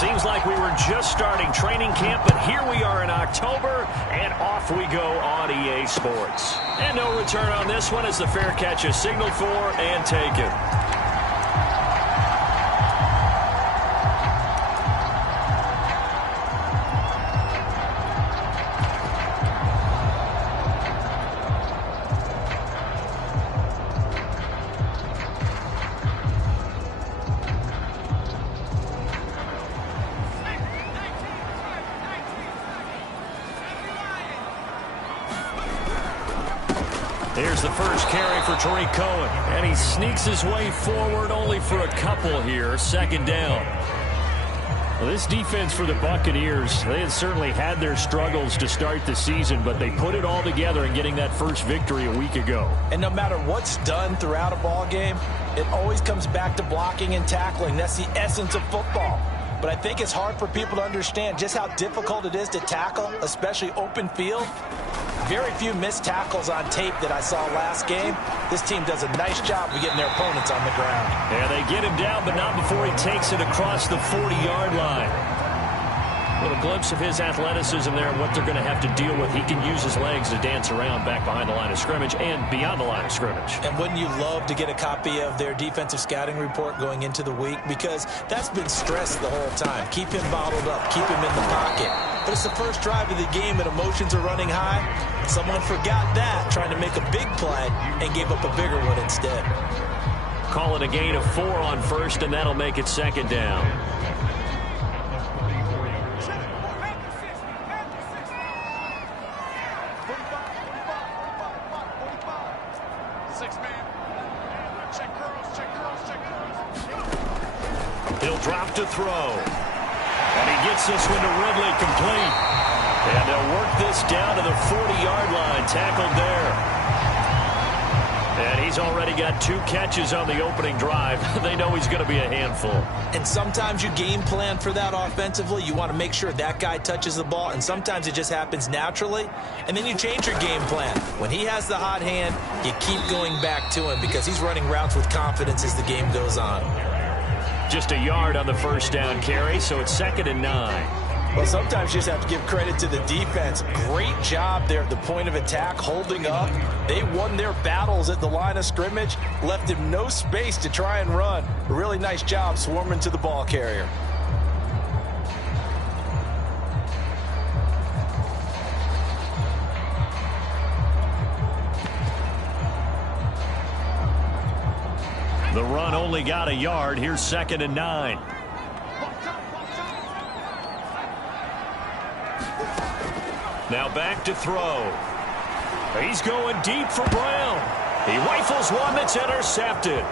Seems like we were just starting training camp, but here we are in October, and off we go on EA Sports. And no return on this one as the fair catch is signaled for and taken. Here's the first carry for Tariq Cohen. And he sneaks his way forward only for a couple here. Second down. Well, this defense for the Buccaneers, they had certainly had their struggles to start the season, but they put it all together in getting that first victory a week ago. And no matter what's done throughout a ball game, it always comes back to blocking and tackling. That's the essence of football. But I think it's hard for people to understand just how difficult it is to tackle, especially open field. Very few missed tackles on tape that I saw last game. This team does a nice job of getting their opponents on the ground. Yeah, they get him down, but not before he takes it across the 40-yard line. A little glimpse of his athleticism there and what they're going to have to deal with. He can use his legs to dance around back behind the line of scrimmage and beyond the line of scrimmage. And wouldn't you love to get a copy of their defensive scouting report going into the week? Because that's been stressed the whole time. Keep him bottled up. Keep him in the pocket. But it's the first drive of the game and emotions are running high. Someone forgot that, trying to make a big play, and gave up a bigger one instead. Call it a gain of 4 on first, and that'll make it second down. He'll drop to throw. And he gets this one to Ridley complete. And they'll work this down to the 40-yard line. Tackled there. And he's already got 2 catches on the opening drive. They know he's going to be a handful. And sometimes you game plan for that offensively. You want to make sure that guy touches the ball. And sometimes it just happens naturally. And then you change your game plan. When he has the hot hand, you keep going back to him because he's running routes with confidence as the game goes on. Just a yard on the first down carry, so it's 2nd and 9. Well, sometimes you just have to give credit to the defense. Great job there at the point of attack, holding up. They won their battles at the line of scrimmage, left him no space to try and run. A really nice job swarming to the ball carrier. The run only got a yard. Here's 2nd and 9. Now back to throw. He's going deep for Brown. He rifles one that's intercepted.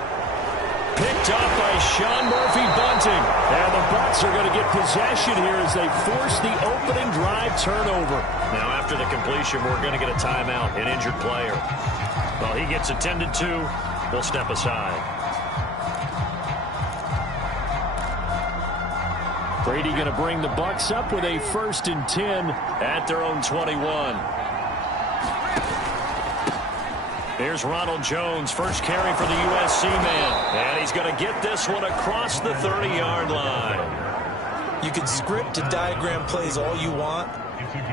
Picked up by Sean Murphy-Bunting. And the Bucks are going to get possession here as they force the opening drive turnover. Now after the completion, we're going to get a timeout, an injured player. Well, he gets attended to. We'll step aside. Brady going to bring the Bucks up with a 1st and 10 at their own 21. Here's Ronald Jones, first carry for the USC man. And he's going to get this one across the 30-yard line. You can script and diagram plays all you want,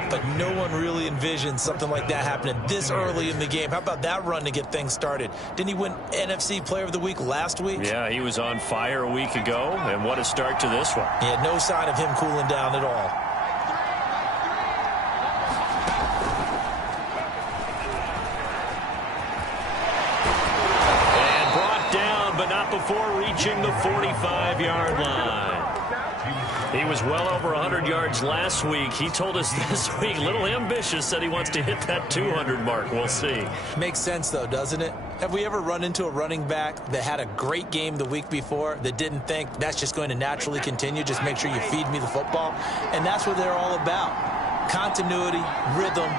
but no one really envisions something like that happening this early in the game. How about that run to get things started? Didn't he win NFC Player of the Week last week? Yeah, he was on fire a week ago, and what a start to this one. He had no sign of him cooling down at all. And brought down, but not before reaching the 45-yard line. He was well over 100 yards last week. He told us this week, a little ambitious, that he wants to hit that 200 mark. We'll see. Makes sense, though, doesn't it? Have we ever run into a running back that had a great game the week before that didn't think that's just going to naturally continue? Just make sure you feed me the football. And that's what they're all about. Continuity, rhythm,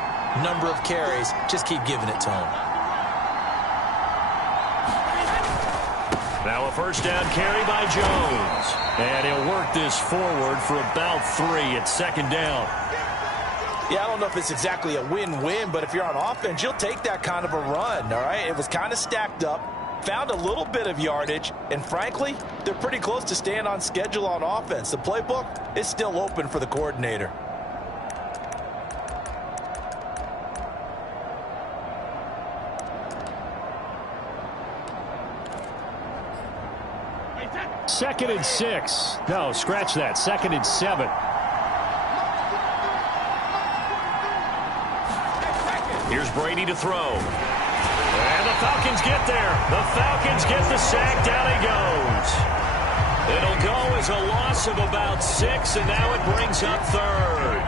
number of carries. Just keep giving it to him. Now a first down carry by Jones. And he'll work this forward for about 3 at 2nd down. Yeah, I don't know if it's exactly a win-win, but if you're on offense, you'll take that kind of a run, all right? It was kind of stacked up. found a little bit of yardage, and frankly, they're pretty close to staying on schedule on offense. The playbook is still open for the coordinator. Second and 6. No, scratch that. Second and 7. Here's Brady to throw. And the Falcons get there. The Falcons get the sack. Down he goes. It'll go as a loss of about 6, and now it brings up third.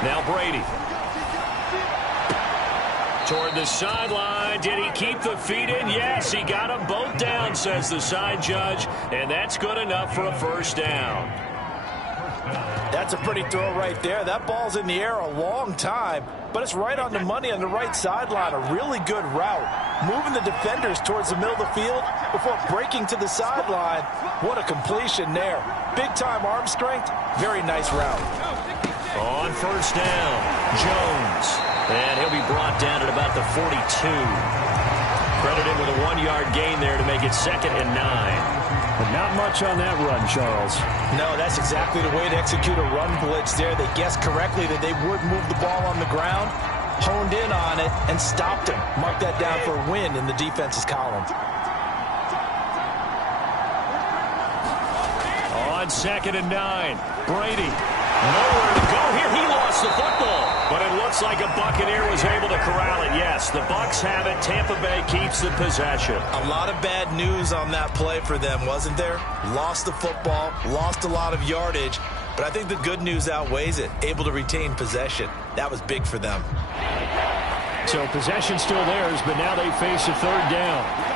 Now Brady. Toward the sideline. Did he keep the feet in? Yes, he got them both down, says the side judge. And that's good enough for a first down. That's a pretty throw right there. That ball's in the air a long time, but it's right on the money on the right sideline. A really good route. Moving the defenders towards the middle of the field before breaking to the sideline. What a completion there. Big-time arm strength. Very nice route. On first down, Jones. And he'll be brought down at about the 42. Credit him with a 1-yard gain there to make it 2nd and 9. But not much on that run, Charles. No, that's exactly the way to execute a run blitz there. They guessed correctly that they would move the ball on the ground, honed in on it, and stopped him. Mark that down for a win in the defense's column. On 2nd and 9, Brady. Nowhere to go here. He lost the football. But it looks like a Buccaneer was able to corral it. Yes, the Bucks have it. Tampa Bay keeps the possession. A lot of bad news on that play for them, wasn't there? Lost the football, lost a lot of yardage. But I think the good news outweighs it. Able to retain possession. That was big for them. So possession still theirs, but now they face a third down.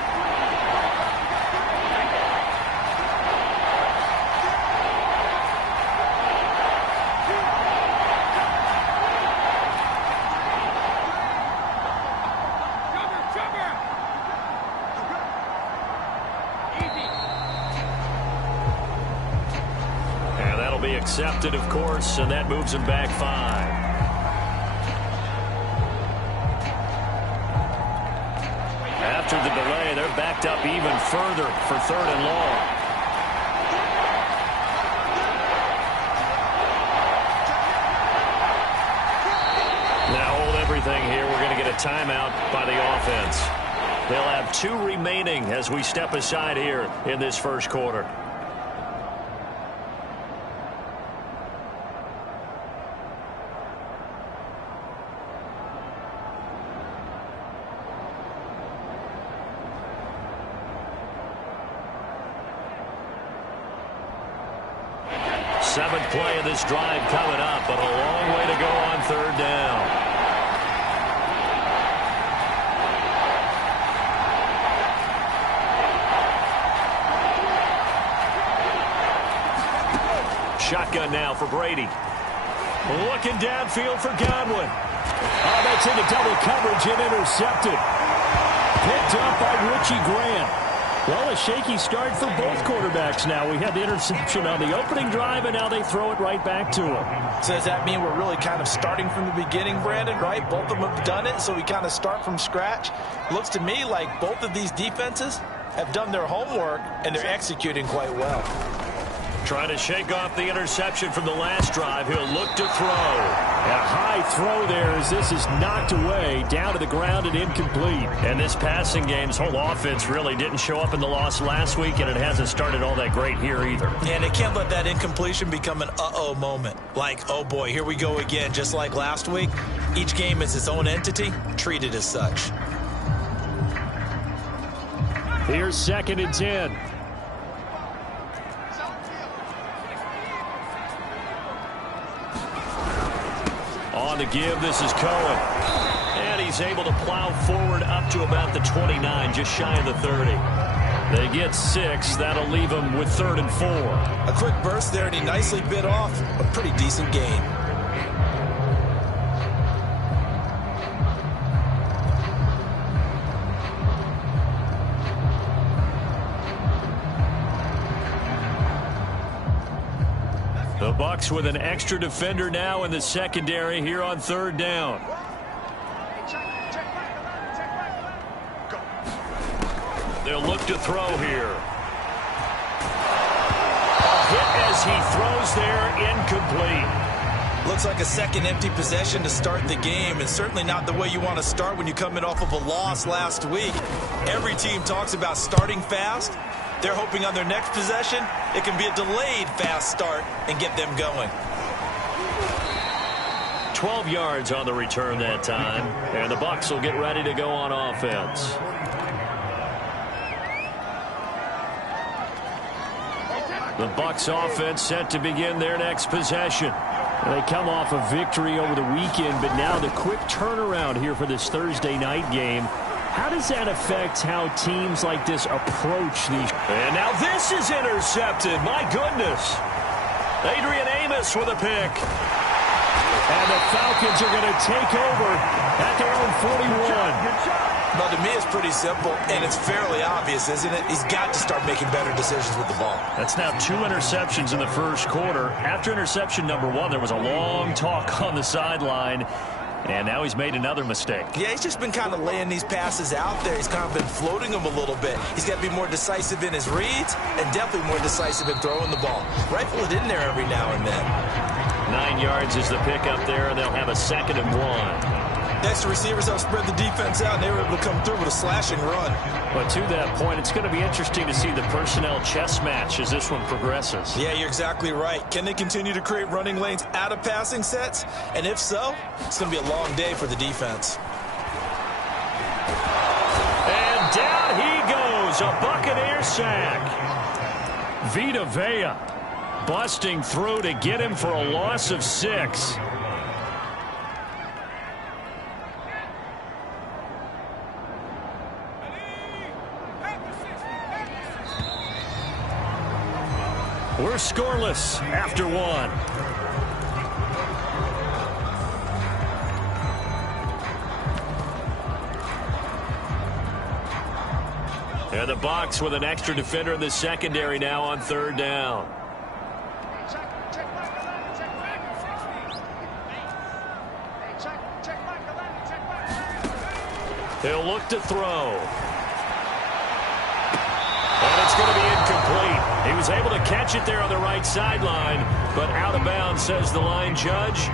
Accepted, of course, and that moves him back 5. After the delay, they're backed up even further for 3rd and long. Now hold everything here. We're going to get a timeout by the offense. They'll have 2 remaining as we step aside here in this first quarter. Seventh play of this drive coming up, but a long way to go on 3rd down. Shotgun now for Brady. Looking downfield for Godwin. Oh, that's into double coverage and intercepted. Picked up by Richie Grant. Well, a shaky start for both quarterbacks now. We had the interception on the opening drive, and now they throw it right back to him. So does that mean we're really kind of starting from the beginning, Brandon, right? Both of them have done it, so we kind of start from scratch. Looks to me like both of these defenses have done their homework, and they're executing quite well. Trying to shake off the interception from the last drive. He'll look to throw. A high throw there as this is knocked away, down to the ground and incomplete. And this passing game's whole offense really didn't show up in the loss last week, and it hasn't started all that great here either. Yeah, and they can't let that incompletion become an uh-oh moment. Like, oh boy, here we go again, just like last week. Each game is its own entity, treated as such. Here's 2nd and 10. On the give, this is Cohen. And he he's able to plow forward up to about the 29, just shy of the 30. They get 6. That'll leave him with 3rd and 4. A quick burst there, and he nicely bit off a pretty decent gain. The Bucks with an extra defender now in the secondary here on 3rd down. They'll look to throw here. A hit as he throws there, incomplete. Looks like a second empty possession to start the game, and certainly not the way you want to start when you come in off of a loss last week. Every team talks about starting fast. They're hoping on their next possession, it can be a delayed fast start and get them going. 12 yards on the return that time, and the Bucks will get ready to go on offense. The Bucks offense set to begin their next possession. They come off a victory over the weekend, but now the quick turnaround here for this Thursday night game. How does that affect how teams like this approach these? And now this is intercepted. My goodness. Adrian Amos with a pick. And the Falcons are going to take over at their own 41. Well, to me, it's pretty simple, and it's fairly obvious, isn't it? He's got to start making better decisions with the ball. That's now 2 interceptions in the first quarter. After interception number 1, there was a long talk on the sideline. And now he's made another mistake. Yeah, he's just been kind of laying these passes out there. He's kind of been floating them a little bit. He's got to be more decisive in his reads and definitely more decisive in throwing the ball. Rifle it in there every now and then. 9 yards is the pickup there, and they'll have a 2nd and 1. Next, the receivers help spread the defense out, and they were able to come through with a slashing run. But to that point, it's going to be interesting to see the personnel chess match as this one progresses. Yeah, you're exactly right. Can they continue to create running lanes out of passing sets? And if so, it's going to be a long day for the defense. And down he goes, a Buccaneer sack. Vita Vea busting through to get him for a loss of 6. We're scoreless after 1. And the Bucks with an extra defender in the secondary now on 3rd down. He'll look to throw. And it's going to be incomplete. He was able to catch it there on the right sideline, but out of bounds, says the line judge.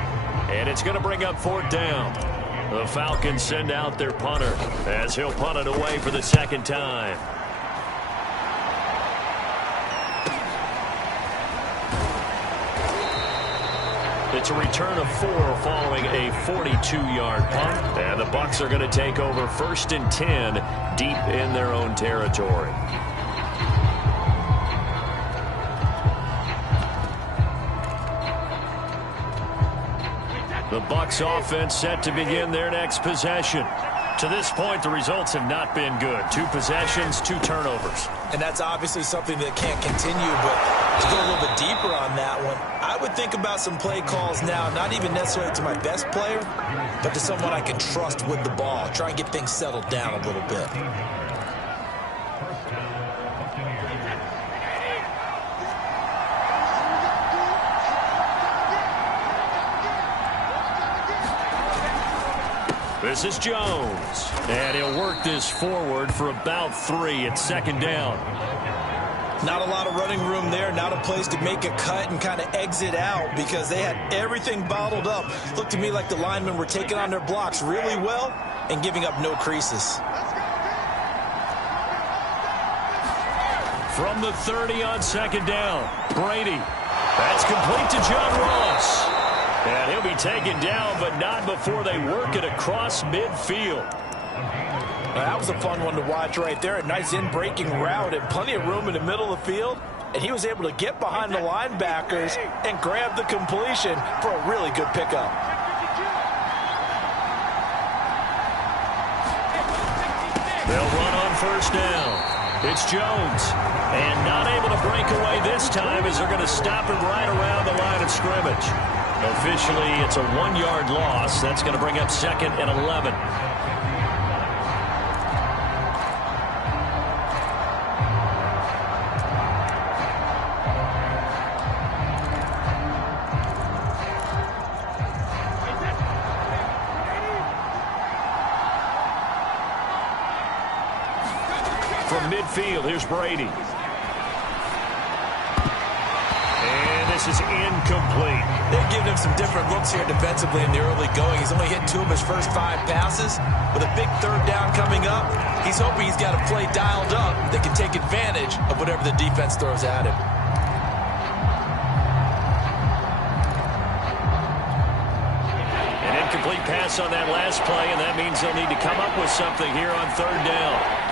And it's going to bring up 4th down. The Falcons send out their punter as he'll punt it away for the 2nd time. It's a return of 4 following a 42-yard punt. And the Bucks are going to take over 1st and 10 deep in their own territory. The Bucks offense set to begin their next possession. To this point, the results have not been good. 2 possessions, 2 turnovers. And that's obviously something that can't continue, but to go a little bit deeper on that one, I would think about some play calls now, not even necessarily to my best player, but to someone I can trust with the ball. Try and get things settled down a little bit. This is Jones, and he'll work this forward for about 3 at 2nd down. Not a lot of running room there, not a place to make a cut and kind of exit out because they had everything bottled up. Looked to me like the linemen were taking on their blocks really well and giving up no creases. From the 30 on 2nd down, Brady. That's complete to John Ross. And he'll be taken down, but not before they work it across midfield. That was a fun one to watch right there. A nice in-breaking route and plenty of room in the middle of the field. And he was able to get behind the linebackers and grab the completion for a really good pickup. first down. It's Jones. And not able to break away this time as they're going to stop him right around the line of scrimmage. Officially, it's a 1-yard loss. That's going to bring up 2nd and 11. From midfield, here's Brady. And this is incomplete. They're giving him some different looks here defensively in the early going. He's only hit 2 of his first 5 passes. With a big 3rd down coming up, he's hoping he's got a play dialed up that can take advantage of whatever the defense throws at him. An incomplete pass on that last play, and that means they'll need to come up with something here on 3rd down.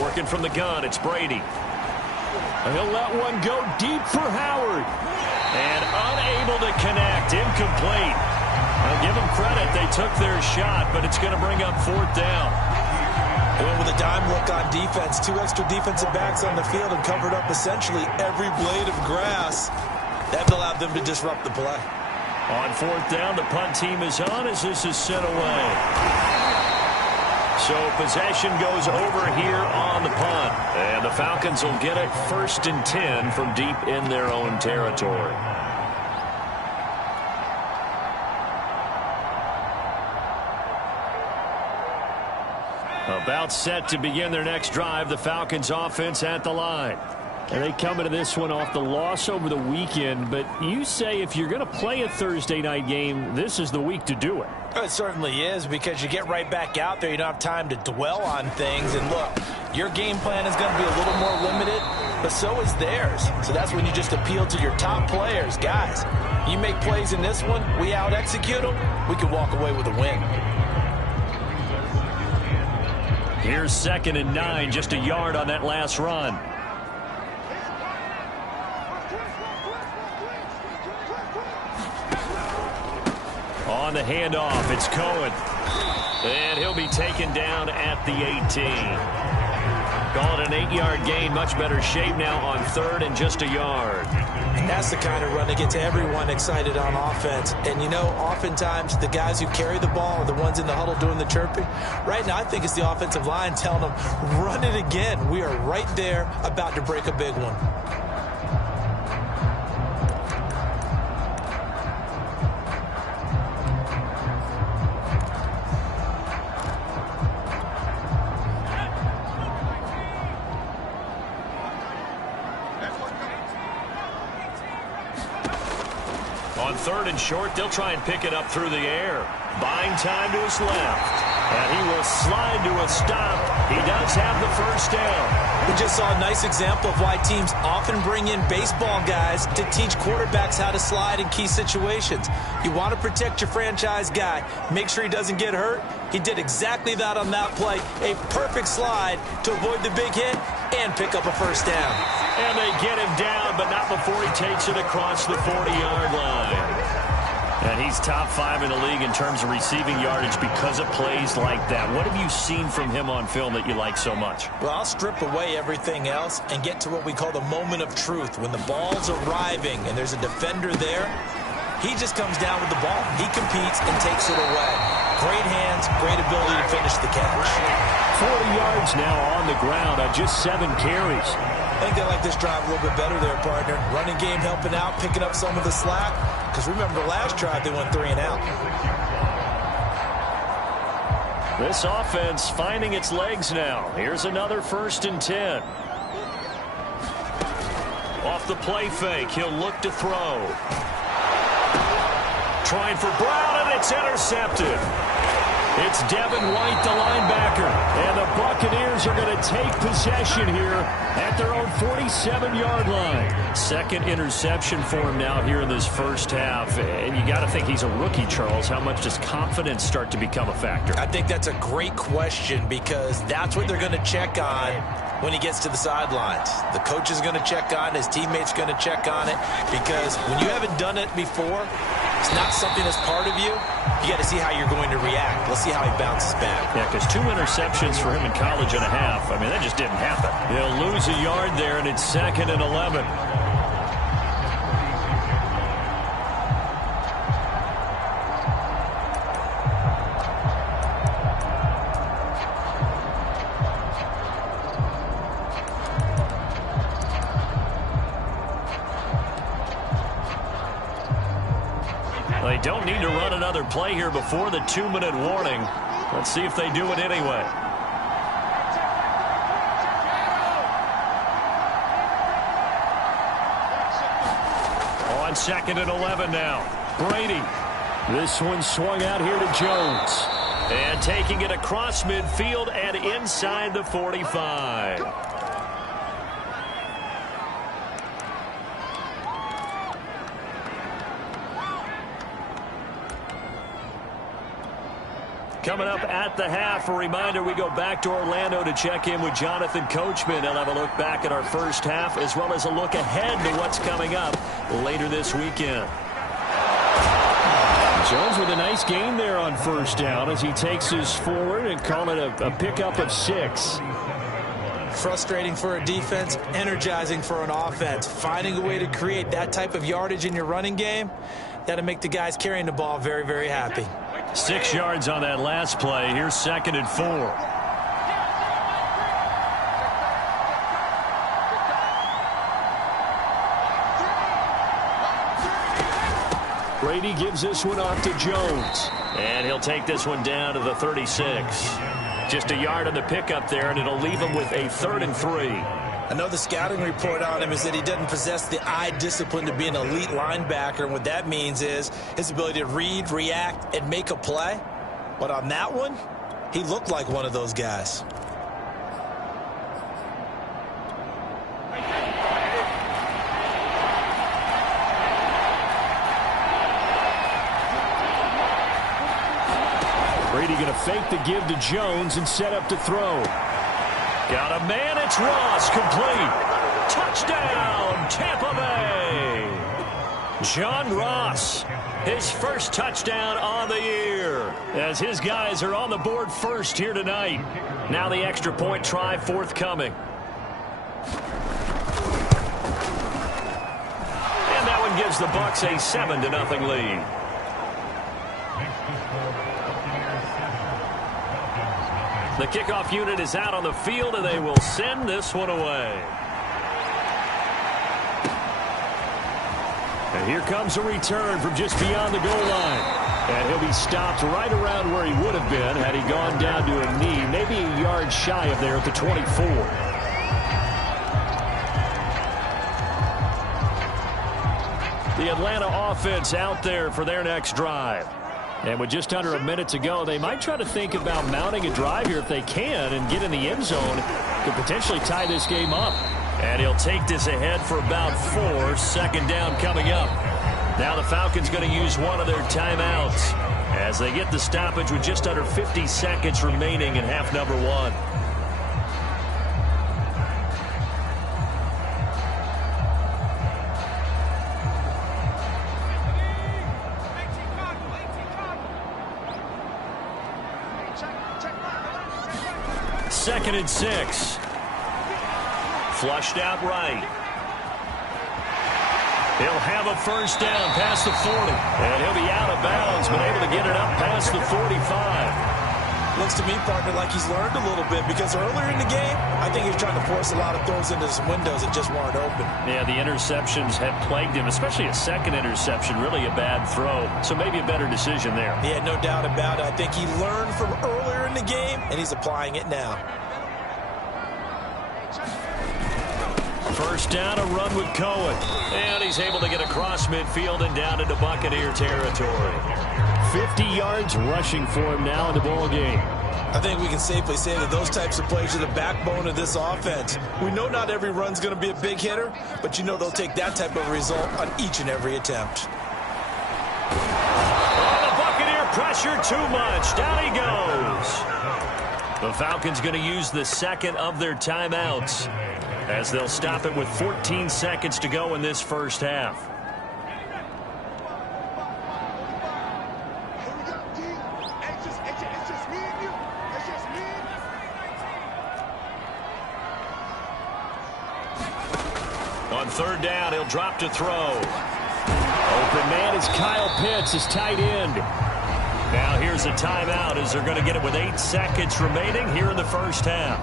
Working from the gun, it's Brady. He'll let one go deep for Howard. And unable to connect, incomplete. I'll give them credit, they took their shot, but it's going to bring up 4th down. They went with a dime look on defense. 2 extra defensive backs on the field and covered up essentially every blade of grass. That allowed them to disrupt the play. On 4th down, the punt team is on as this is sent away. So possession goes over here on the punt. And the Falcons will get it 1st and 10 from deep in their own territory. About set to begin their next drive, the Falcons offense at the line. And they come into this one off the loss over the weekend. But you say if you're going to play a Thursday night game, this is the week to do it. It certainly is, because you get right back out there. You don't have time to dwell on things. And look, your game plan is going to be a little more limited, but so is theirs. So that's when you just appeal to your top players. Guys, you make plays in this one, we out-execute them, we can walk away with a win. Here's 2nd and 9, just a yard on that last run. On the handoff, it's Cohen. And he'll be taken down at the 18. Call it an 8-yard gain, much better shape now on 3rd and just a yard. And that's the kind of run that gets everyone excited on offense. And, you know, oftentimes the guys who carry the ball are the ones in the huddle doing the chirping. Right now, I think it's the offensive line telling them, run it again. We are right there about to break a big one. On 3rd and short, they'll try and pick it up through the air. Buying time to his left. And he will slide to a stop. He does have the first down. We just saw a nice example of why teams often bring in baseball guys to teach quarterbacks how to slide in key situations. You want to protect your franchise guy. Make sure he doesn't get hurt. He did exactly that on that play. A perfect slide to avoid the big hit and pick up a first down. And they get him down, but not before he takes it across the 40-yard line. And he's top 5 in the league in terms of receiving yardage because of plays like that. What have you seen from him on film that you like so much? Well, I'll strip away everything else and get to what we call the moment of truth. When the ball's arriving and there's a defender there, he just comes down with the ball. He competes and takes it away. Great hands, great ability to finish the catch. 40 yards now on the ground on just 7 carries. I think they like this drive a little bit better there, partner. Running game helping out, picking up some of the slack. Because remember, the last drive they went 3 and out. This offense finding its legs now. Here's another 1st and 10. Off the play fake, he'll look to throw. Trying for Brown, and it's intercepted. It's Devin White, the linebacker. And the Buccaneers are going to take possession here at their own 47-yard line. Second interception for him now here in this first half. And you got to think he's a rookie, Charles. How much does confidence start to become a factor? I think that's a great question because that's what they're going to check on when he gets to the sidelines. The coach is going to check on it. His teammates going to check on it because when you haven't done it before, it's not something that's part of you. You got to see how you're going to react. Let's see how he bounces back. Yeah, because 2 interceptions for him in college and a half. I mean, that just didn't happen. He'll lose a yard there, and it's 2nd and 11. They don't need to run another play here before the 2-minute warning. Let's see if they do it anyway. On 2nd and 11 now. Brady. This one swung out here to Jones. And taking it across midfield and inside the 45. Coming up at the half, a reminder, we go back to Orlando to check in with Jonathan Coachman. He'll have a look back at our first half as well as a look ahead to what's coming up later this weekend. Jones with a nice gain there on first down as he takes us forward and call it a pickup of 6. Frustrating for a defense, energizing for an offense. Finding a way to create that type of yardage in your running game, that'll make the guys carrying the ball very, very happy. 6 yards on that last play. Here's 2nd and 4. Brady gives this one off to Jones. And he'll take this one down to the 36. Just a yard on the pickup there, and it'll leave him with a 3rd and 3. I know the scouting report on him is that he doesn't possess the eye discipline to be an elite linebacker. And what that means is his ability to read, react, and make a play. But on that one, he looked like one of those guys. Brady going to fake the give to Jones and set up to throw. Got a man, it's Ross, complete. Touchdown, Tampa Bay. John Ross, his first touchdown on the year, as his guys are on the board first here tonight. Now the extra point try forthcoming. And that one gives the Bucks a 7-0 lead. The kickoff unit is out on the field, and they will send this one away. And here comes a return from just beyond the goal line. And he'll be stopped right around where he would have been had he gone down to a knee, maybe a yard shy of there at the 24. The Atlanta offense out there for their next drive. And with just under a minute to go, they might try to think about mounting a drive here if they can and get in the end zone. Could potentially tie this game up. And he'll take this ahead for about 4. 2nd down coming up. Now the Falcons going to use one of their timeouts as they get the stoppage with just under 50 seconds remaining in half number 1. Second and 6. Flushed out right. He'll have a first down past the 40. And he'll be out of bounds, but able to get it up past the 45. Looks to me, partner, like he's learned a little bit because earlier in the game, I think he was trying to force a lot of throws into some windows that just weren't open. Yeah, the interceptions have plagued him, especially a second interception, really a bad throw. So maybe a better decision there. Yeah, no doubt about it. I think he learned from earlier in the game, and he's applying it now. First down, a run with Cohen. And he's able to get across midfield and down into Buccaneer territory. 50 yards rushing for him now in the ball game. I think we can safely say that those types of plays are the backbone of this offense. We know not every run's going to be a big hitter, but you know they'll take that type of result on each and every attempt. Oh, the Buccaneer pressure too much. Down he goes. The Falcons going to use the second of their timeouts as they'll stop it with 14 seconds to go in this first half. On third down, he'll drop to throw. Open man is Kyle Pitts, his tight end. Now here's a timeout as they're going to get it with 8 seconds remaining here in the first half.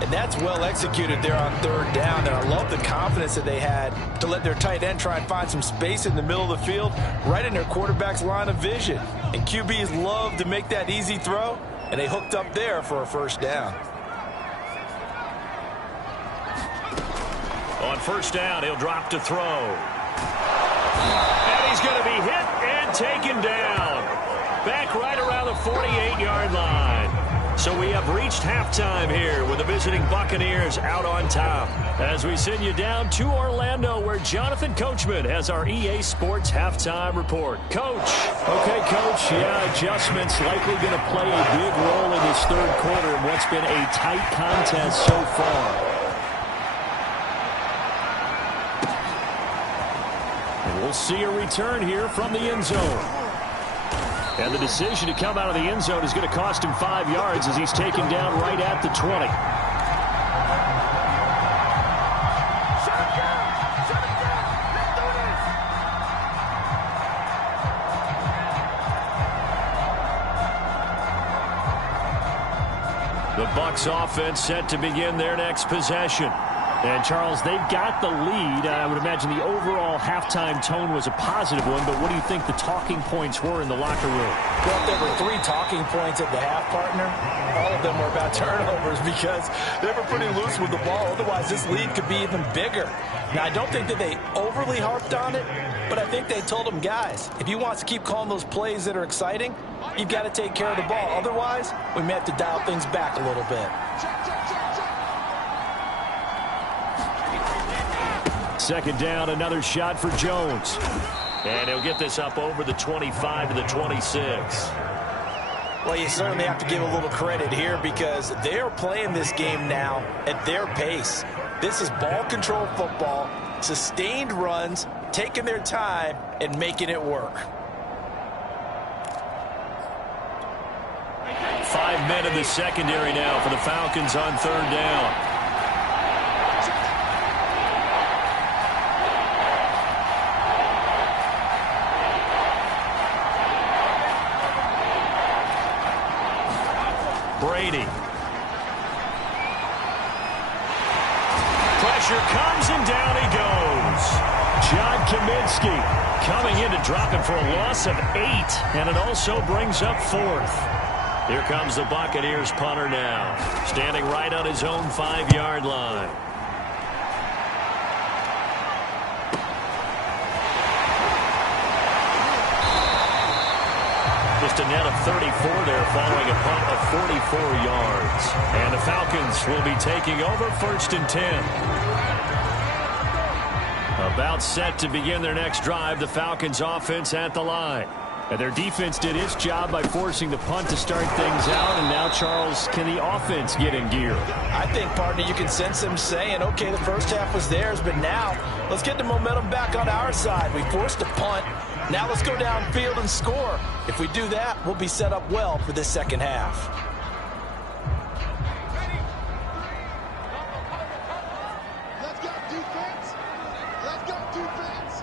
And that's well executed there on third down. And I love the confidence that they had to let their tight end try and find some space in the middle of the field, right in their quarterback's line of vision. And QBs love to make that easy throw, and they hooked up there for a first down. On first down, he'll drop to throw. And he's going to be hit and taken down. Back right around the 48-yard line. So we have reached halftime here with the visiting Buccaneers out on top. As we send you down to Orlando, where Jonathan Coachman has our EA Sports halftime report. Coach. Okay, Coach. Yeah, adjustments likely going to play a big role in this third quarter in what's been a tight contest so far. And we'll see a return here from the end zone. And the decision to come out of the end zone is going to cost him 5 yards as he's taken down right at the 20. The Bucks offense set to begin their next possession. And, Charles, they've got the lead. I would imagine the overall halftime tone was a positive one, but what do you think the talking points were in the locker room? Well, if there were 3 talking points at the half, partner, all of them were about turnovers because they were pretty loose with the ball. Otherwise, this lead could be even bigger. Now, I don't think that they overly harped on it, but I think they told them, guys, if you want to keep calling those plays that are exciting, you've got to take care of the ball. Otherwise, we may have to dial things back a little bit. Second down, another shot for Jones. And he'll get this up over the 25 to the 26. Well, you certainly have to give a little credit here because they're playing this game now at their pace. This is ball control football, sustained runs, taking their time, and making it work. 5 men in the secondary now for the Falcons on third down. Brady. Pressure comes and down he goes. John Kaminsky coming in to drop him for a loss of 8, and it also brings up 4th. Here comes the Buccaneers punter now, standing right on his own 5-yard line. Just a net of 34 there following a punt of 44 yards. And the Falcons will be taking over first and 10. About set to begin their next drive, the Falcons offense at the line. And their defense did its job by forcing the punt to start things out. And now, Charles, can the offense get in gear? I think, partner, you can sense them saying, okay, the first half was theirs, but now let's get the momentum back on our side. We forced a punt. Now let's go downfield and score. If we do that, we'll be set up well for this second half. Let's go defense. Let's go defense.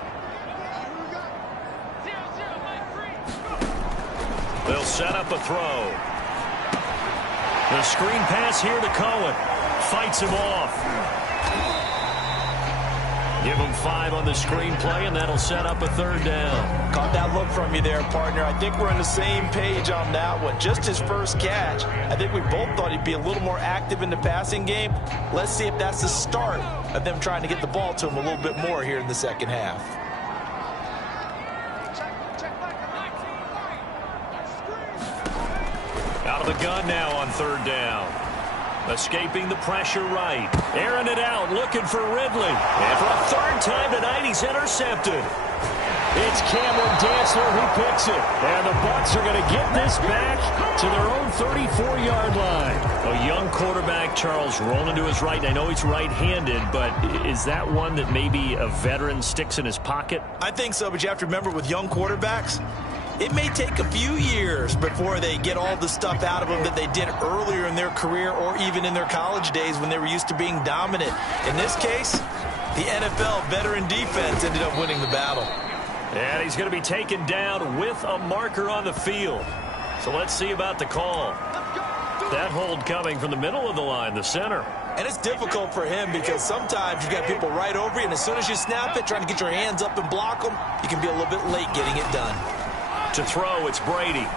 They'll set up a throw. The screen pass here to Cohen. Fights him off. Give him 5 on the screen play, and that'll set up a third down. Caught that look from you there, partner. I think we're on the same page on that one. Just his first catch. I think we both thought he'd be a little more active in the passing game. Let's see if that's the start of them trying to get the ball to him a little bit more here in the second half. the gun now on third down. Escaping the pressure right. Airing it out, looking for Ridley. And for a third time tonight, he's intercepted. It's Cameron Dantzler who picks it. And the Bucks are going to get this back to their own 34-yard line. A young quarterback, Charles, rolling to his right. I know he's right-handed, but is that one that maybe a veteran sticks in his pocket? I think so, but you have to remember with young quarterbacks, it may take a few years before they get all the stuff out of them that they did earlier in their career or even in their college days when they were used to being dominant. In this case, the NFL veteran defense ended up winning the battle. And he's going to be taken down with a marker on the field. So let's see about the call. That hold coming from the middle of the line, the center. And it's difficult for him because sometimes you've got people right over you, and as soon as you snap it, trying to get your hands up and block them, you can be a little bit late getting it done. To throw, it's Brady.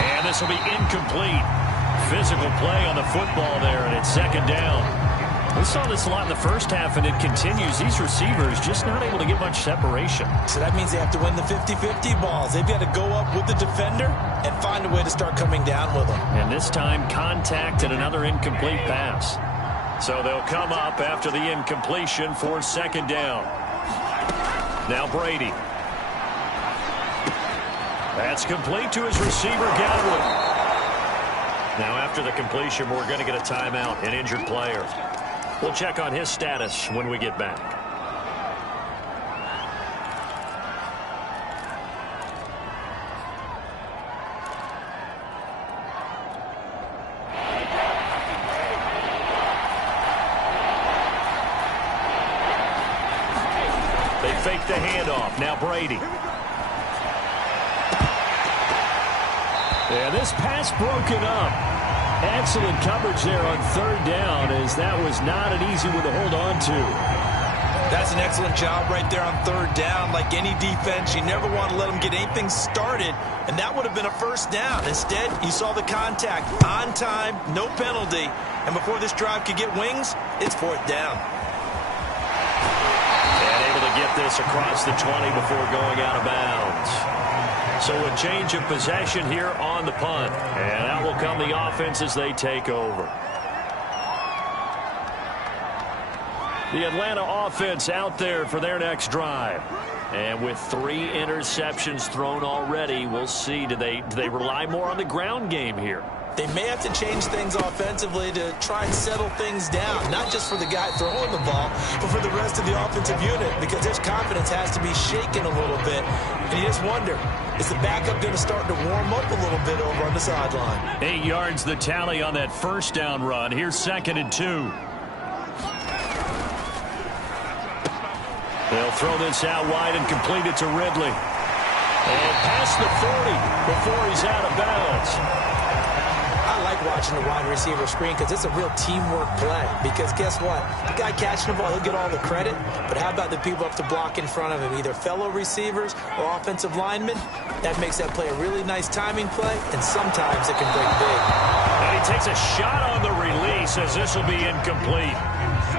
And this will be incomplete. Physical play on the football there, and it's second down. We saw this a lot in the first half, and it continues. These receivers just not able to get much separation. So that means they have to win the 50-50 balls. They've got to go up with the defender and find a way to start coming down with them. And this time, contact and another incomplete pass. So they'll come up after the incompletion for second down. Now Brady. That's complete to his receiver, Godwin. Now after the completion, we're going to get a timeout, an injured player. We'll check on his status when we get back. They fake the handoff. Now Brady. Yeah, this pass broken up. Excellent coverage there on third down, as that was not an easy one to hold on to. That's an excellent job right there on third down. Like any defense, you never want to let them get anything started, and that would have been a first down. Instead, you saw the contact on time, no penalty, and before this drive could get wings, it's fourth down. And able to get this across the 20 before going out of bounds. So a change of possession here on the punt. And out will come the offense as they take over. The Atlanta offense out there for their next drive. And with 3 interceptions thrown already, we'll see. Do they rely more on the ground game here? They may have to change things offensively to try and settle things down, not just for the guy throwing the ball, but for the rest of the offensive unit, because his confidence has to be shaken a little bit. And you just wonder, is the backup going to start to warm up a little bit over on the sideline? 8 yards the tally on that first down run. Here's 2nd and 2. They'll throw this out wide and complete it to Ridley. And past the 40 before he's out of bounds. I like watching the wide receiver screen because it's a real teamwork play. Because guess what? The guy catching the ball, he'll get all the credit. But how about the people up to block in front of him, either fellow receivers or offensive linemen? That makes that play a really nice timing play, and sometimes it can break big. And he takes a shot on the release as this will be incomplete.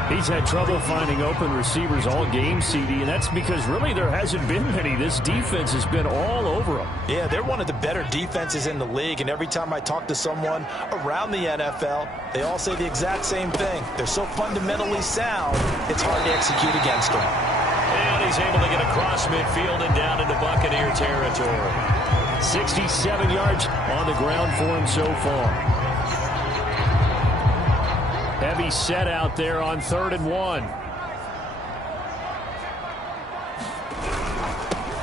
He's had trouble finding open receivers all game, CD, and that's because really there hasn't been many. This defense has been all over him. Yeah, they're one of the better defenses in the league, and every time I talk to someone around the NFL, they all say the exact same thing. They're so fundamentally sound, it's hard to execute against them. And he's able to get across midfield and down into Buccaneer territory. 67 yards on the ground for him so far. Heavy set out there on 3rd and 1.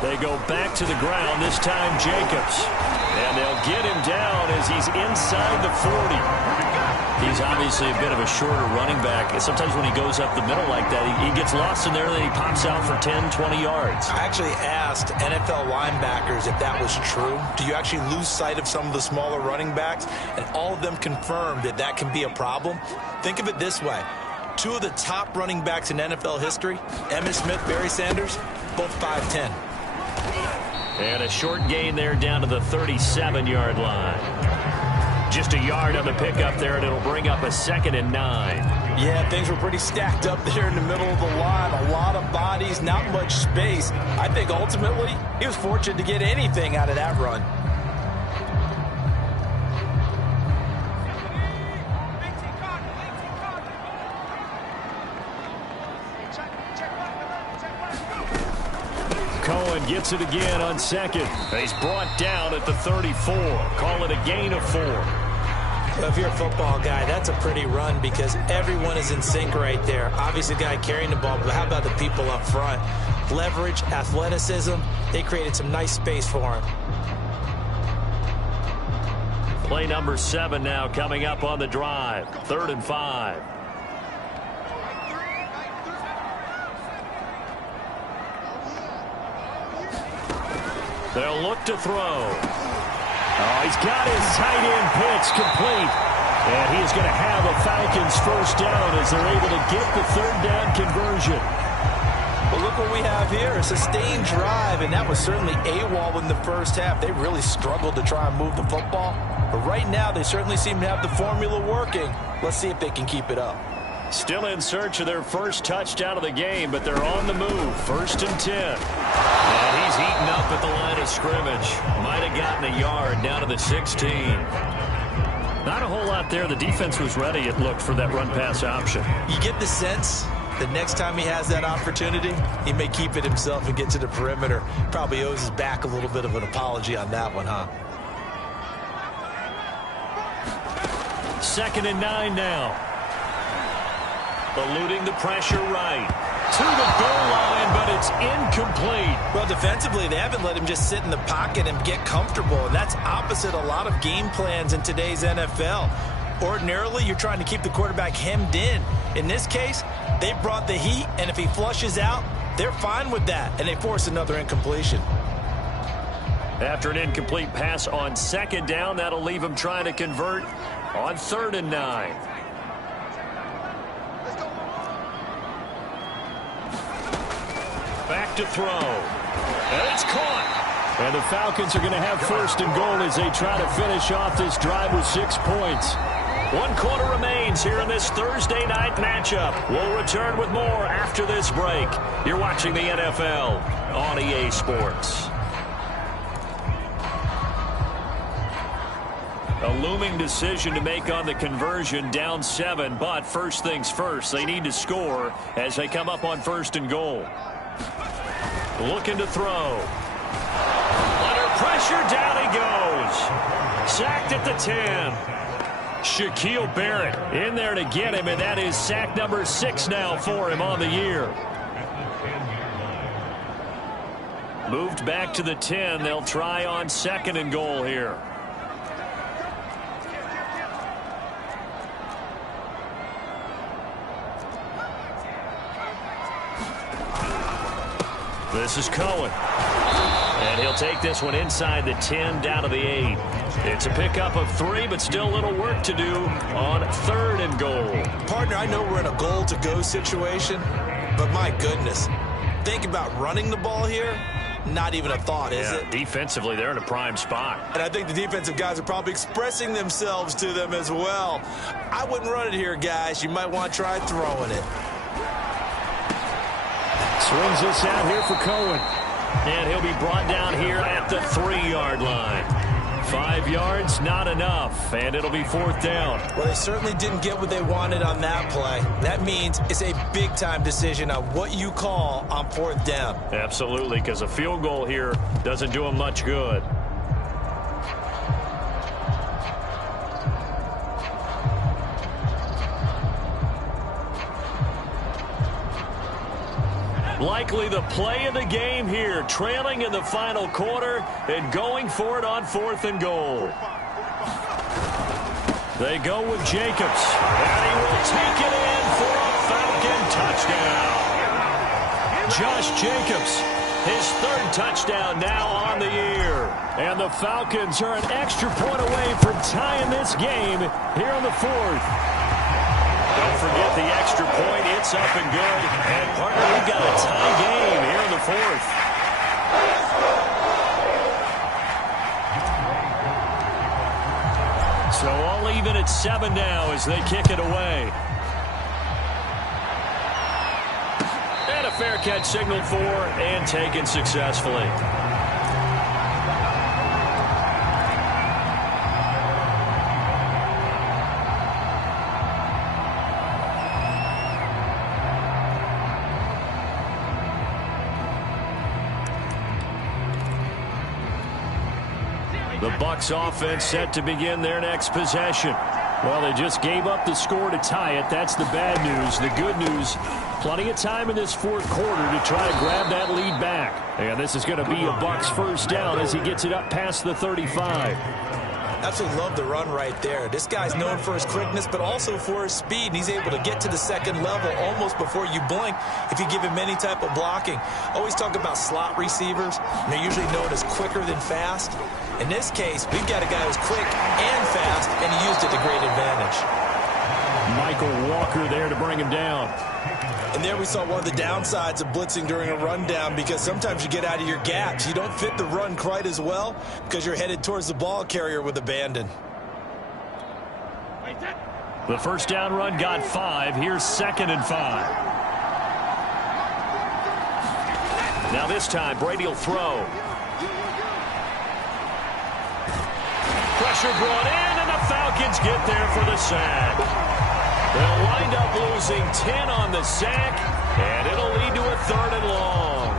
They go back to the ground, this time Jacobs. And they'll get him down as he's inside the 40. He's obviously a bit of a shorter running back. Sometimes when he goes up the middle like that, he gets lost in there, and then he pops out for 10, 20 yards. I actually asked NFL linebackers if that was true. Do you actually lose sight of some of the smaller running backs? And all of them confirmed that that can be a problem. Think of it this way. 2 of the top running backs in NFL history, Emmitt Smith, Barry Sanders, both 5'10". And a short gain there down to the 37-yard line. Just a yard on the pickup there, and it'll bring up a 2nd and 9. Yeah, things were pretty stacked up there in the middle of the line. A lot of bodies, not much space. I think ultimately he was fortunate to get anything out of that run. Cohen gets it again on second. He's brought down at the 34. Call it a gain of 4. Well, if you're a football guy, that's a pretty run because everyone is in sync right there. Obviously, the guy carrying the ball, but how about the people up front? Leverage, athleticism, they created some nice space for him. Play number 7 now coming up on the drive. 3rd and 5. They'll look to throw. Oh, he's got his tight end pitch complete. And he's going to have a Falcons first down as they're able to get the 3rd down conversion. Well, look what we have here. A sustained drive, and that was certainly AWOL in the first half. They really struggled to try and move the football. But right now, they certainly seem to have the formula working. Let's see if they can keep it up. Still in search of their first touchdown of the game, but they're on the move. 1st and 10. And he's eaten up at the line of scrimmage. Might have gotten a yard down to the 16. Not a whole lot there. The defense was ready, it looked, for that run-pass option. You get the sense the next time he has that opportunity, he may keep it himself and get to the perimeter. Probably owes his back a little bit of an apology on that one, huh? 2nd and 9 now. Eluding the pressure right. To the goal line, but it's incomplete. Well, defensively, they haven't let him just sit in the pocket and get comfortable, and that's opposite a lot of game plans in today's NFL. Ordinarily, you're trying to keep the quarterback hemmed in. In this case, they brought the heat, and if he flushes out, they're fine with that, and they force another incompletion. After an incomplete pass on 2nd down, that'll leave him trying to convert on 3rd and 9. Back to throw. And it's caught. And the Falcons are going to have 1st and goal as they try to finish off this drive with 6 points. 1 quarter remains here in this Thursday night matchup. We'll return with more after this break. You're watching the NFL on EA Sports. A looming decision to make on the conversion, down 7, but first things first, they need to score as they come up on 1st and goal. Looking to throw. Under pressure, down he goes. Sacked at the 10. Shaquille Barrett in there to get him, and that is sack number 6 now for him on the year. Moved back to the 10. They'll try on 2nd and goal here. This is Cohen. And he'll take this one inside the 10 down to the 8. It's a pickup of 3, but still a little work to do on 3rd and goal. Partner, I know we're in a goal-to-go situation, but my goodness, think about running the ball here. Not even a thought, is it? Defensively, they're in a prime spot. And I think the defensive guys are probably expressing themselves to them as well. I wouldn't run it here, guys. You might want to try throwing it. Swings this out here for Cohen. And he'll be brought down here at the 3-yard line. 5 yards, not enough, and it'll be 4th down. Well, they certainly didn't get what they wanted on that play. That means it's a big-time decision on what you call on 4th down. Absolutely, because a field goal here doesn't do them much good. Likely the play of the game here, trailing in the final quarter and going for it on 4th and goal. They go with Jacobs, and he will take it in for a Falcon touchdown. Josh Jacobs, his 3rd touchdown now on the year. And the Falcons are an extra point away from tying this game here on the 4th. Don't forget the extra point. It's up and good. And, partner, we've got a tie game here in the 4th. So all even at 7 now as they kick it away. And a fair catch signaled for and taken successfully. The Bucks offense set to begin their next possession. Well, they just gave up the score to tie it. That's the bad news. The good news, plenty of time in this fourth quarter to try to grab that lead back. And this is going to be a Bucks first down as he gets it up past the 35. Absolutely love the run right there. This guy's known for his quickness, but also for his speed. And he's able to get to the second level almost before you blink if you give him any type of blocking. Always talk about slot receivers. And they're usually known as quicker than fast. In this case, we've got a guy who's quick and fast, and he used it to great advantage. Michael Walker there to bring him down. And there we saw one of the downsides of blitzing during a rundown, because sometimes you get out of your gaps. You don't fit the run quite as well because you're headed towards the ball carrier with abandon. The first down run got 5. Here's 2nd and 5. Now this time, Brady will throw. Pressure brought in, and the Falcons get there for the sack. They'll wind up losing 10 on the sack, and it'll lead to a 3rd and long.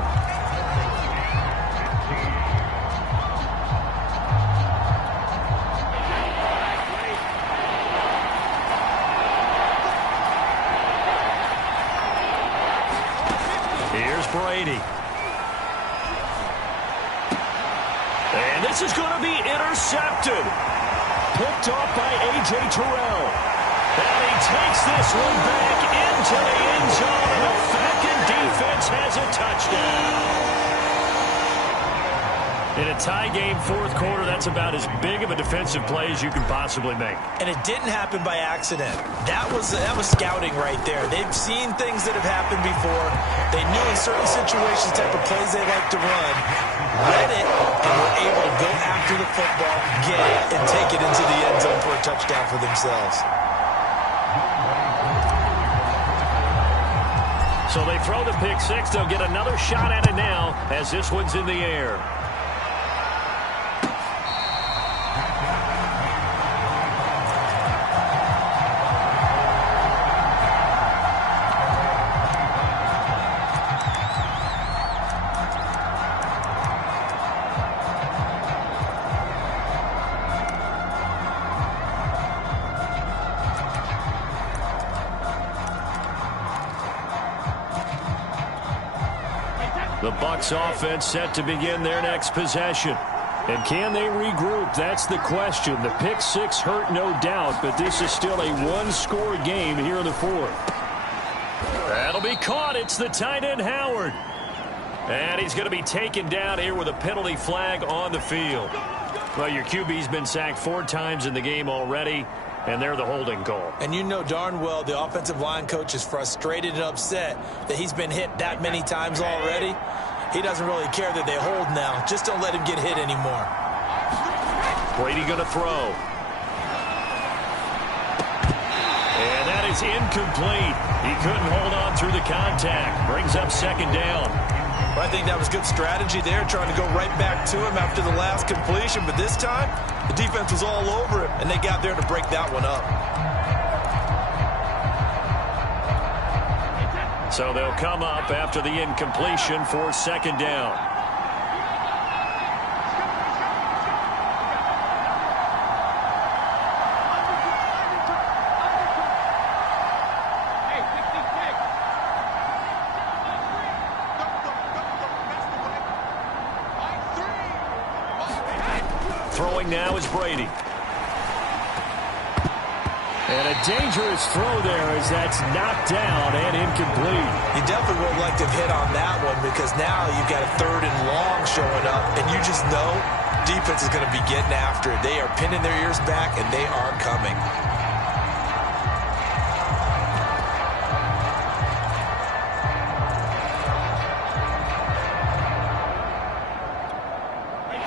Here's Brady. And this is going to be intercepted. Picked off by A.J. Terrell. And he takes this one back into the end zone, and the Falcon defense has a touchdown. In a tie game fourth quarter, that's about as big of a defensive play as you can possibly make. And it didn't happen by accident. That was scouting right there. They've seen things that have happened before. They knew in certain situations the type of plays they like to run, read it, and were able to go after the football, get it, and take it into the end zone for a touchdown for themselves. So they throw the pick six. They'll get another shot at it now as this one's in the air. The Bucks offense set to begin their next possession. And can they regroup? That's the question. The pick six hurt, no doubt, but this is still a one-score game here in the fourth. That'll be caught. It's the tight end, Howard. And he's going to be taken down here with a penalty flag on the field. Well, your QB's been sacked 4 times in the game already, and they're the holding call. And you know darn well the offensive line coach is frustrated and upset that he's been hit that many times already. He doesn't really care that they hold now. Just don't let him get hit anymore. Brady going to throw. And that is incomplete. He couldn't hold on through the contact. Brings up second down. Well, I think that was good strategy there, trying to go right back to him after the last completion. But this time, the defense was all over him, and they got there to break that one up. So they'll come up after the incompletion for second down. Throwing now is Brady. And a dangerous throw there as that's knocked down and incomplete. You definitely would like to have hit on that one, because now you've got a 3rd and long showing up, and you just know defense is going to be getting after it. They are pinning their ears back, and they are coming.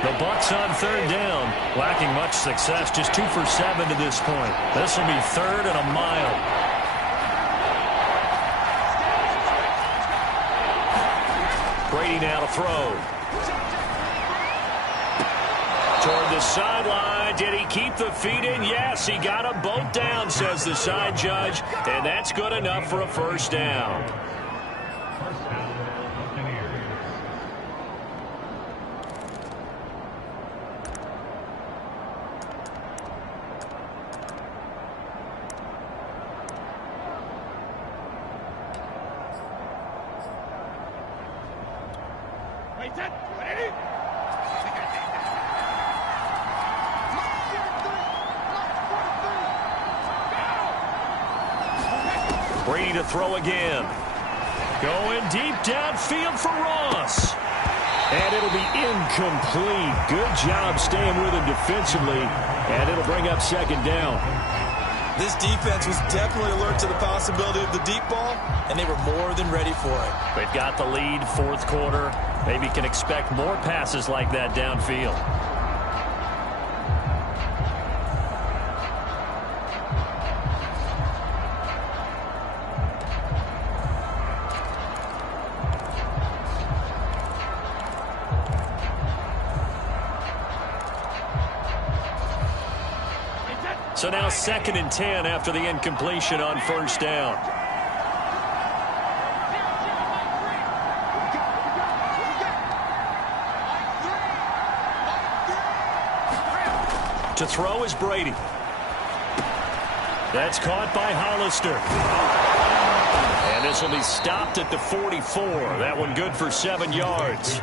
The Bucks on 3rd down, lacking much success, just 2 for 7 to this point. This will be 3rd and a mile. Brady now to throw. Toward the sideline. Did he keep the feet in? Yes, he got them both down, says the side judge, and that's good enough for a first down. Brady to throw again. Going deep downfield for Ross. And it'll be incomplete. Good job staying with him defensively. And it'll bring up second down. This defense was definitely alert to the possibility of the deep ball, and they were more than ready for it. They've got the lead, fourth quarter. Maybe can expect more passes like that downfield. So now 2nd and 10 after the incompletion on first down. To throw is Brady. That's caught by Hollister. And this will be stopped at the 44. That one good for 7 yards.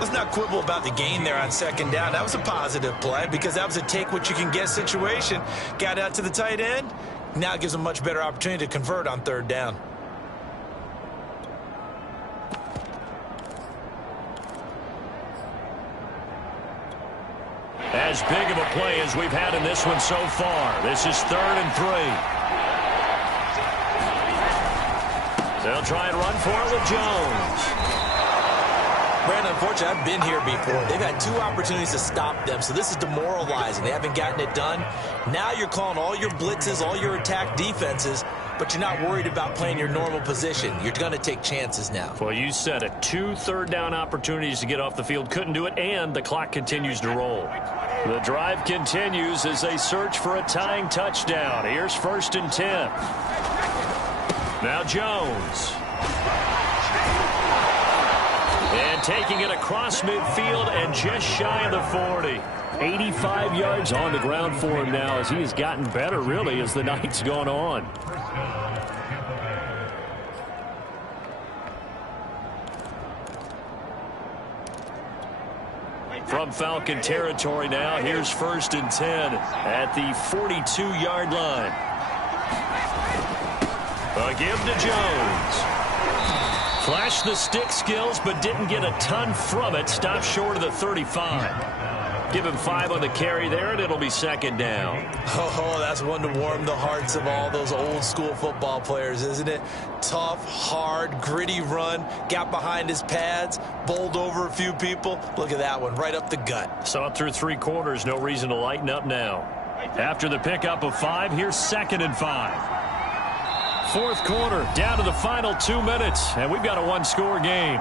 Let's not quibble about the gain there on 2nd down. That was a positive play because that was a take-what-you-can-get situation. Got out to the tight end. Now it gives them a much better opportunity to convert on 3rd down. As big of a play as we've had in this one so far. This is 3rd and 3. They'll try and run for it with Jones. Brandon, unfortunately, I've been here before. They've had 2 opportunities to stop them, so this is demoralizing. They haven't gotten it done. Now you're calling all your blitzes, all your attack defenses, but you're not worried about playing your normal position. You're going to take chances now. Well, you said it. 2 3rd down opportunities to get off the field. Couldn't do it, and the clock continues to roll. The drive continues as they search for a tying touchdown. Here's 1st and 10. Now Jones. And taking it across midfield and just shy of the 40. 85 yards on the ground for him now as he has gotten better, really, as the night's gone on. From Falcon territory now, here's 1st and 10 at the 42-yard line. A give to Jones. Flashed the stick skills, but didn't get a ton from it. Stopped short of the 35. Give him 5 on the carry there, and it'll be 2nd down. Oh, that's one to warm the hearts of all those old-school football players, isn't it? Tough, hard, gritty run. Got behind his pads, bowled over a few people. Look at that one, right up the gut. Saw it through 3 quarters. No reason to lighten up now. After the pickup of 5, here's 2nd and 5. 4th quarter, down to the final 2 minutes, and we've got a 1-score game.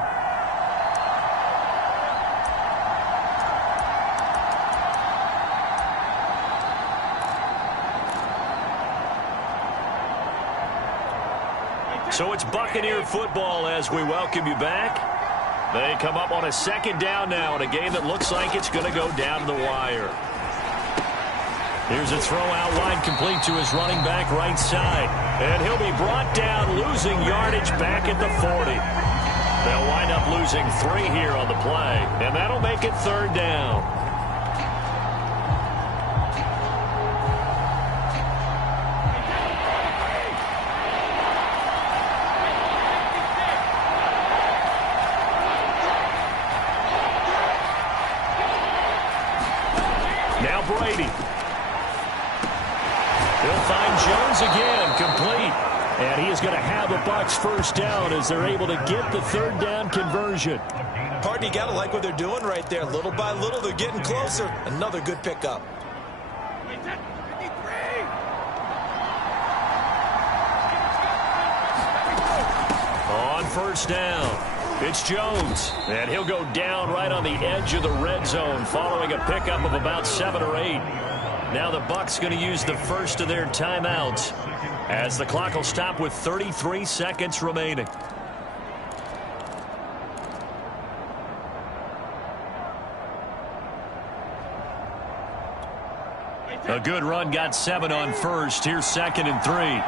So it's Buccaneer football as we welcome you back. They come up on a 2nd down now in a game that looks like it's going to go down to the wire. Here's a throw out wide, complete to his running back right side. And he'll be brought down, losing yardage back at the 40. They'll wind up losing 3 here on the play, and that'll make it 3rd down. Now Brady. He'll find Jones again, complete. And he is going to have the Bucks 1st down as they're able to get the 3rd down conversion. Partner, you got to like what they're doing right there. Little by little, they're getting closer. Another good pickup. On 1st down, it's Jones. And he'll go down right on the edge of the red zone following a pickup of about 7 or 8. Now the Bucks going to use the first of their timeouts as the clock will stop with 33 seconds remaining. A good run, got 7 on first. Here's 2nd and 3.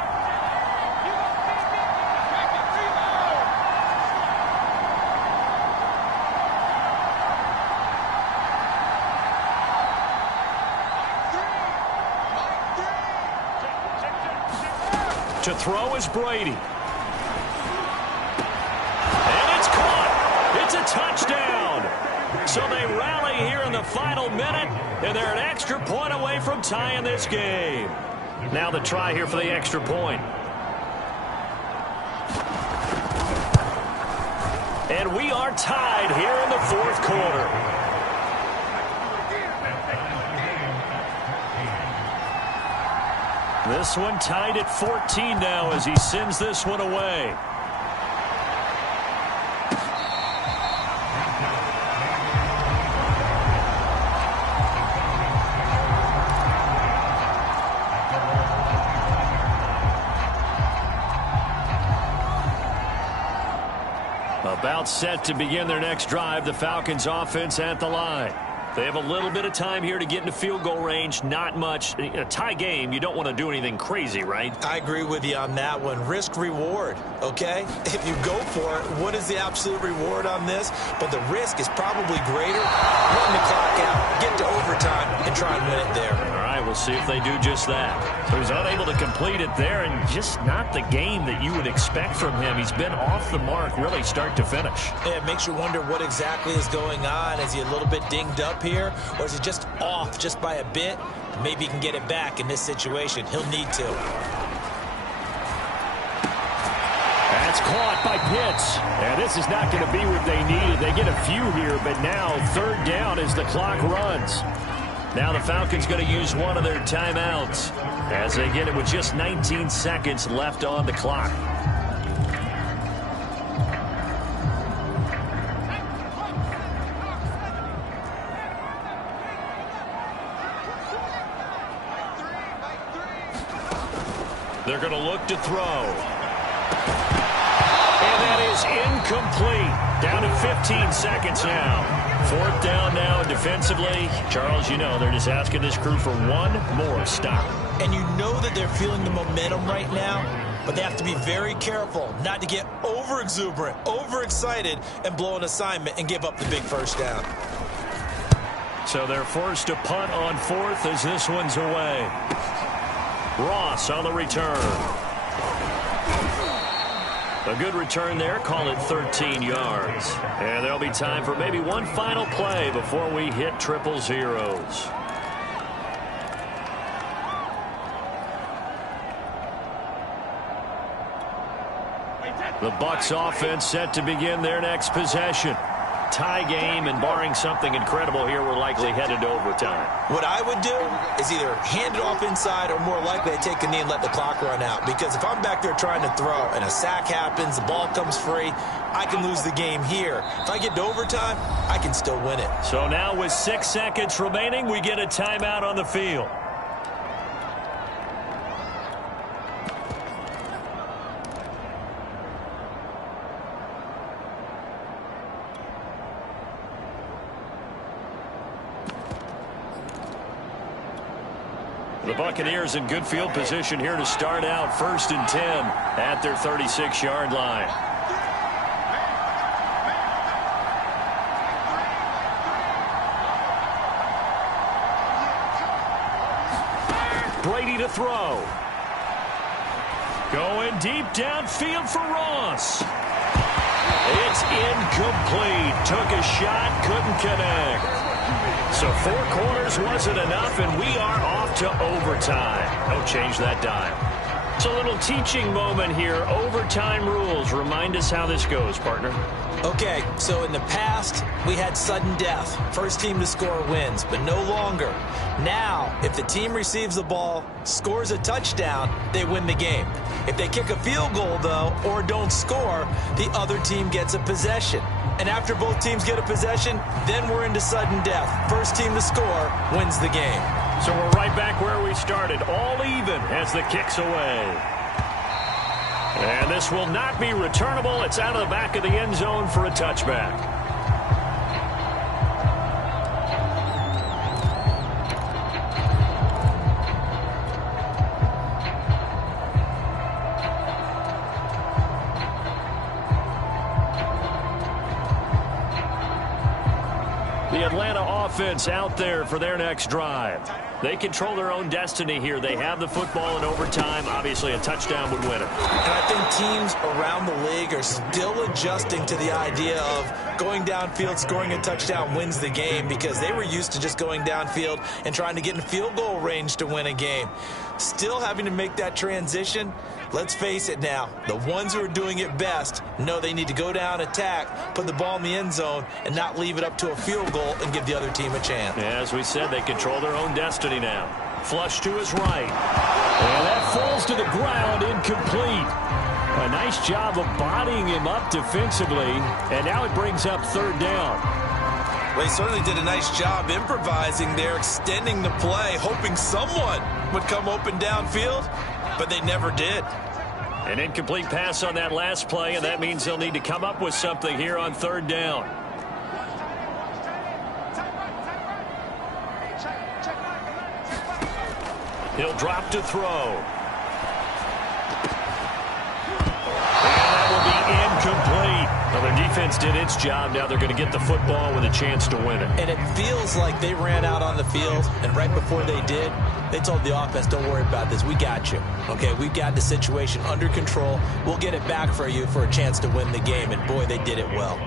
To throw is Brady. And it's caught. It's a touchdown. So they rally here in the final minute, and they're an extra point away from tying this game. Now the try here for the extra point. And we are tied here in the fourth quarter. This one tied at 14 now as he sends this one away. About set to begin their next drive, the Falcons offense at the line. They have a little bit of time here to get into field goal range. Not much. In a tie game, you don't want to do anything crazy, right? I agree with you on that one. Risk reward, okay? If you go for it, what is the absolute reward on this? But the risk is probably greater. Run the clock out, get to overtime, and try and win it there. All right, we'll see if they do just that. So he's unable to complete it there, and just not the game that you would expect from him. He's been off the mark really start to finish. It makes you wonder what exactly is going on. Is he a little bit dinged up here, or is he just off just by a bit? Maybe he can get it back in this situation. He'll need to. That's caught by Pitts. And this is not going to be what they needed. They get a few here, but now third down as the clock runs. Now the Falcons going to use one of their timeouts as they get it with just 19 seconds left on the clock. They're going to look to throw. And that is incomplete. Down to 15 seconds now. Fourth down now defensively. Charles, you know, they're just asking this crew for one more stop. And you know that they're feeling the momentum right now, but they have to be very careful not to get over-exuberant, over-excited, and blow an assignment and give up the big first down. So they're forced to punt on fourth as this one's away. Ross on the return. A good return there. Call it 13 yards. And there'll be time for maybe one final play before we hit triple zeros. The Bucks offense set to begin their next possession. Tie game, and barring something incredible here, we're likely headed to overtime. What I would do is either hand it off inside or more likely I take a knee and let the clock run out. Because if I'm back there trying to throw and a sack happens, the ball comes free, I can lose the game here. If I get to overtime, I can still win it. So now with 6 seconds remaining, we get a timeout on the field. The Buccaneers in good field position here to start out 1st and 10 at their 36-yard line. Brady to throw. Going deep downfield for Ross. It's incomplete. Took a shot, couldn't connect. So 4 quarters wasn't enough, and we are off to overtime. Don't change that dime. It's a little teaching moment here. Overtime rules. Remind us how this goes, partner. Okay, so in the past, we had sudden death. First team to score wins, but no longer. Now, if the team receives the ball, scores a touchdown, they win the game. If they kick a field goal, though, or don't score, the other team gets a possession. And after both teams get a possession, then we're into sudden death. First team to score wins the game. So we're right back where we started, all even as the kick's away. And this will not be returnable. It's out of the back of the end zone for a touchback. The Atlanta offense out there for their next drive. They control their own destiny here. They have the football in overtime. Obviously, a touchdown would win it. And I think teams around the league are still adjusting to the idea of going downfield, scoring a touchdown wins the game, because they were used to just going downfield and trying to get in field goal range to win a game. Still having to make that transition. Let's face it now, the ones who are doing it best know they need to go down, attack, put the ball in the end zone, and not leave it up to a field goal and give the other team a chance. Yeah, as we said, they control their own destiny now. Flush to his right. And that falls to the ground, incomplete. A nice job of bodying him up defensively, and now it brings up third down. Well, he certainly did a nice job improvising there, extending the play, hoping someone would come open downfield, but they never did. An incomplete pass on that last play, and that means they'll need to come up with something here on third down. He'll drop to throw. And that will be incomplete. Well, their defense did its job. Now they're going to get the football with a chance to win it. And it feels like they ran out on the field, and right before they did, they told the offense, don't worry about this. We got you. Okay, we've got the situation under control. We'll get it back for you for a chance to win the game. And, boy, they did it well.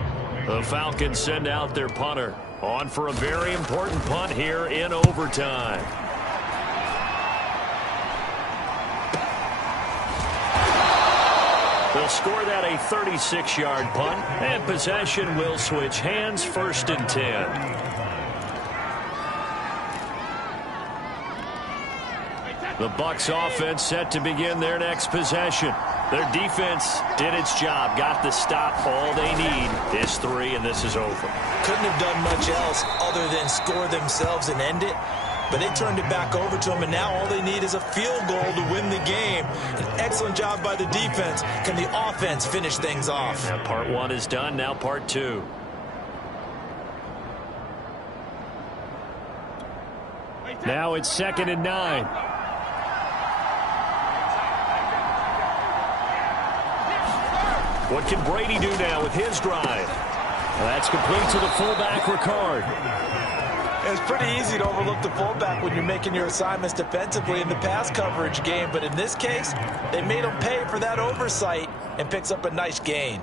The Falcons send out their punter. On for a very important punt here in overtime. They'll score that a 36-yard punt, and possession will switch hands, 1st and 10. The Bucks offense set to begin their next possession. Their defense did its job, got the stop. All they need is 3, and this is over. Couldn't have done much else other than score themselves and end it. But they turned it back over to them, and now all they need is a field goal to win the game. An excellent job by the defense. Can the offense finish things off? Now part 1 is done. Now part 2. Now it's 2nd and 9. What can Brady do now with his drive? Well, that's complete to the fullback, Ricard. It's pretty easy to overlook the fullback when you're making your assignments defensively in the pass coverage game. But in this case, they made him pay for that oversight and picks up a nice gain.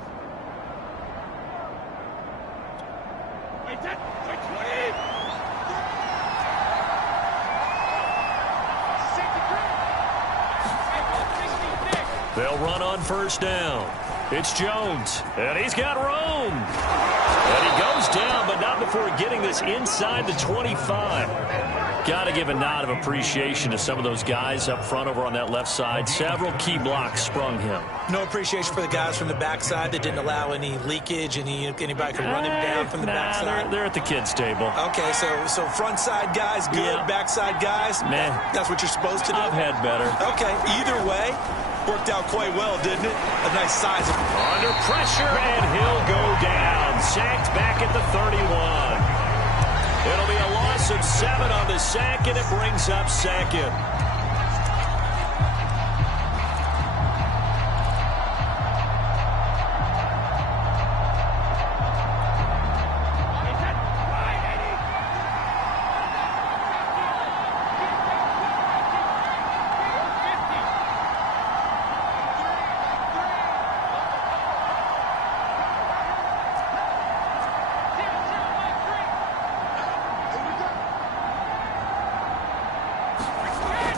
They'll run on 1st down. It's Jones, and he's got room. And he goes down, but not before getting this inside the 25. Got to give a nod of appreciation to some of those guys up front over on that left side. Several key blocks sprung him. No appreciation for the guys from the backside that didn't allow any leakage, anybody could run him down from the backside. They're at the kids' table. Okay, so front side guys good, Yeah. backside guys, that's what you're supposed to do? I've had better. Okay, either way, worked out quite well, didn't it? A nice size. Under pressure, and he'll go down. Sacked back at the 31. It'll be a loss of 7 on the sack, and it brings up 2nd.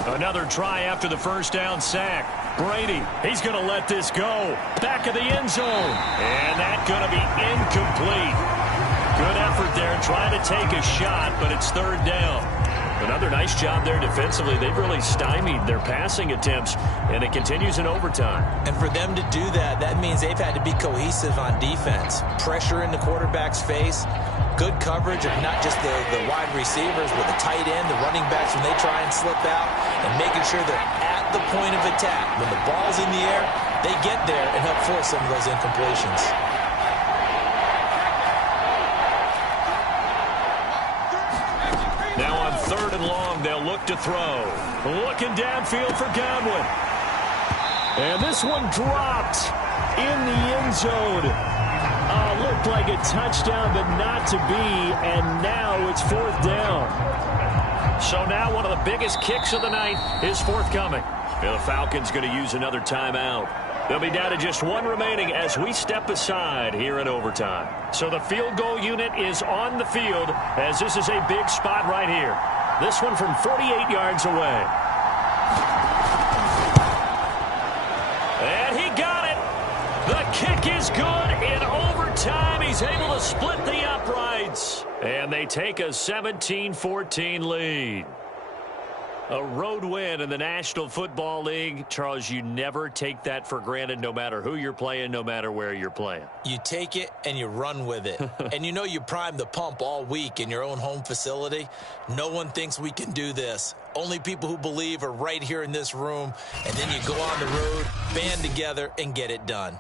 Another try after the 1st down sack. Brady, he's going to let this go. Back of the end zone. And that's going to be incomplete. Good effort there trying to take a shot, but it's 3rd down. Another nice job there defensively. They've really stymied their passing attempts, and it continues in overtime. And for them to do that, that means they've had to be cohesive on defense. Pressure in the quarterback's face. Good coverage of not just the wide receivers, but the tight end, the running backs when they try and slip out, and making sure they're at the point of attack. When the ball's in the air, they get there and help force some of those incompletions. Now on 3rd and long, they'll look to throw. Looking downfield for Godwin. And this one dropped in the end zone. Looked like a touchdown, but not to be, and now it's 4th down. So now one of the biggest kicks of the night is forthcoming. And the Falcons going to use another timeout. They'll be down to just one remaining as we step aside here in overtime. So the field goal unit is on the field as this is a big spot right here. This one from 48 yards away. And he got it. The kick is good in overtime. He's able to split the uprights. And they take a 17-14 lead. A road win in the National Football League. Charles, you never take that for granted no matter who you're playing, no matter where you're playing. You take it and you run with it. And you know you primed the pump all week in your own home facility. No one thinks we can do this. Only people who believe are right here in this room. And then you go on the road, band together, and get it done.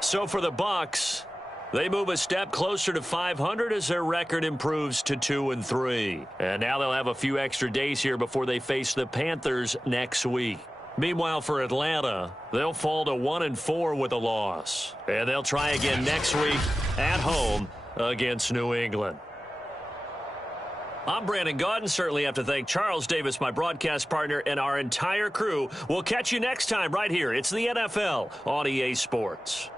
So for the Bucks, they move a step closer to 500 as their record improves to 2-3. And now they'll have a few extra days here before they face the Panthers next week. Meanwhile, for Atlanta, they'll fall to 1-4 with a loss. And they'll try again next week at home against New England. I'm Brandon Gaudin. Certainly have to thank Charles Davis, my broadcast partner, and our entire crew. We'll catch you next time right here. It's the NFL on EA Sports.